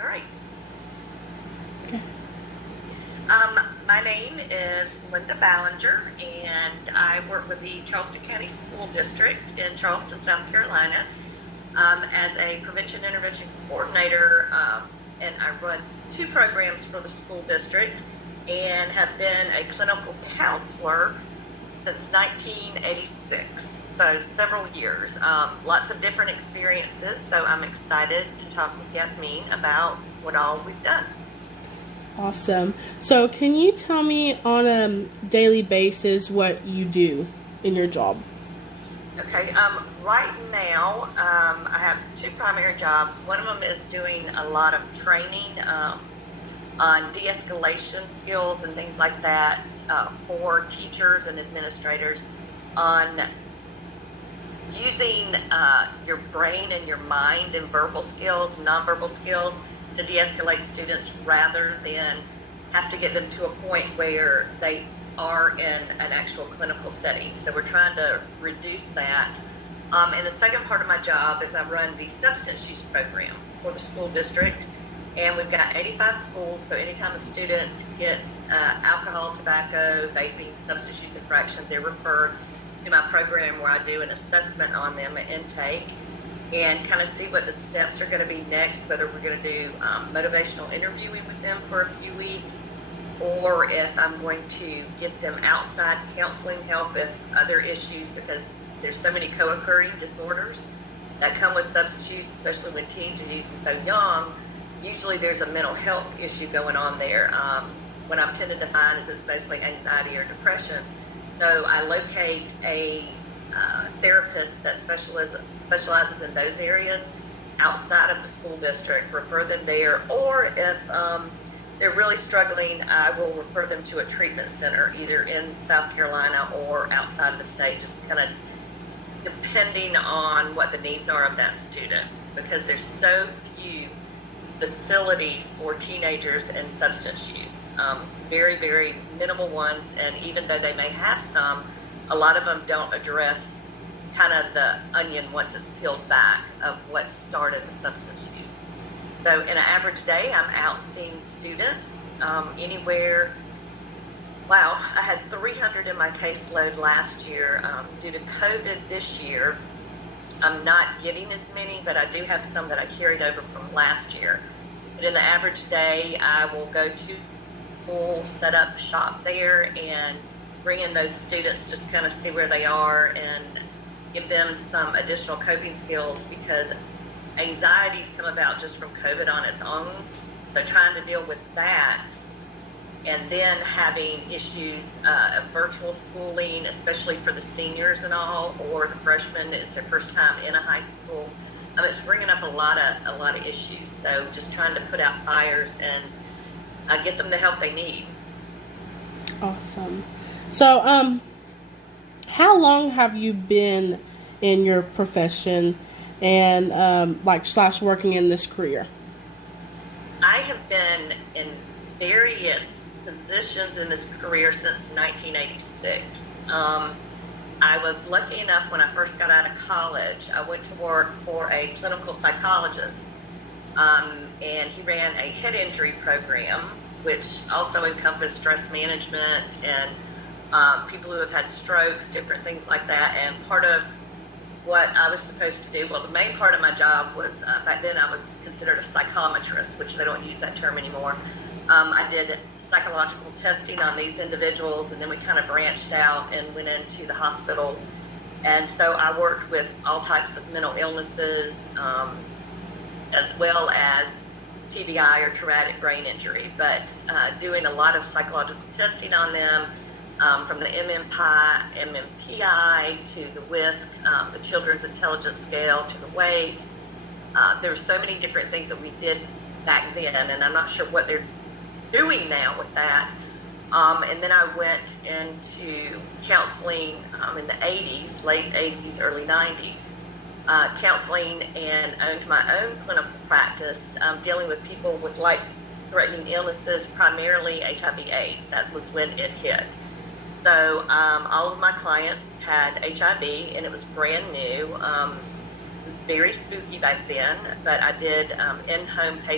All right. Okay. My name is Linda Ballinger, and I work with the Charleston County School District in Charleston, South Carolina, as a prevention intervention coordinator, and I run two programs for the school district and have been a clinical counselor since 1986. So several years, lots of different experiences. So I'm excited to talk with Yasmin about what all we've done. Awesome. So, can you tell me on a daily basis what you do in your job? Okay, right now, I have two primary jobs. One of them is doing a lot of training on de-escalation skills and things like that for teachers and administrators on using your brain and your mind and verbal skills, nonverbal skills to de-escalate students rather than have to get them to a point where they are in an actual clinical setting. So we're trying to reduce that. And the second part of my job is I run the substance use program for the school district. And we've got 85 schools, so anytime a student gets alcohol, tobacco, vaping, substance use infractions, they're referred to my program where I do an assessment on them at intake and kind of see what the steps are going to be next, whether we're going to do motivational interviewing with them for a few weeks, or if I'm going to get them outside counseling help with other issues, because there's so many co-occurring disorders that come with substance use, especially when teens are using so young. Usually there's a mental health issue going on there. What I'm tending to find is it's mostly anxiety or depression. So I locate a therapist that specializes in those areas outside of the school district, refer them there, or if they're really struggling, I will refer them to a treatment center, either in South Carolina or outside of the state, just kind of depending on what the needs are of that student, because there's so few facilities for teenagers and substance use. Very, very minimal ones, and even though they may have some, a lot of them don't address kind of the onion once it's peeled back of what started the substance use. So in an average day, I'm out seeing students anywhere. Wow, I had 300 in my caseload last year. Due to COVID this year, I'm not getting as many, but I do have some that I carried over from last year. But in the average day, I will go to school, set up shop there, and bring in those students, just kind of see where they are and give them some additional coping skills, because anxieties come about just from COVID on its own. So trying to deal with that, and then having issues of virtual schooling, especially for the seniors and all, or the freshmen, it's their first time in a high school. It's bringing up a lot of issues. So just trying to put out fires and get them the help they need. Awesome. So, how long have you been in your profession and / working in this career? I have been in various positions in this career since 1986. I was lucky enough when I first got out of college, I went to work for a clinical psychologist, and he ran a head injury program, which also encompassed stress management and people who have had strokes, different things like that. And part of what I was supposed to do, well, the main part of my job was, back then I was considered a psychometrist, which they don't use that term anymore. I did psychological testing on these individuals, and then we kind of branched out and went into the hospitals. And so I worked with all types of mental illnesses, as well as TBI or traumatic brain injury, but doing a lot of psychological testing on them, from the MMPI to the WISC, the Children's Intelligence Scale, to the WACE. There were so many different things that we did back then, and I'm not sure what they're doing now with that. And then I went into counseling in the 80s, late 80s, early 90s, counseling, and owned my own clinical practice, dealing with people with life-threatening illnesses, primarily HIV/AIDS. That was when it hit. So all of my clients had HIV, and it was brand new. It was very spooky back then, but I did in-home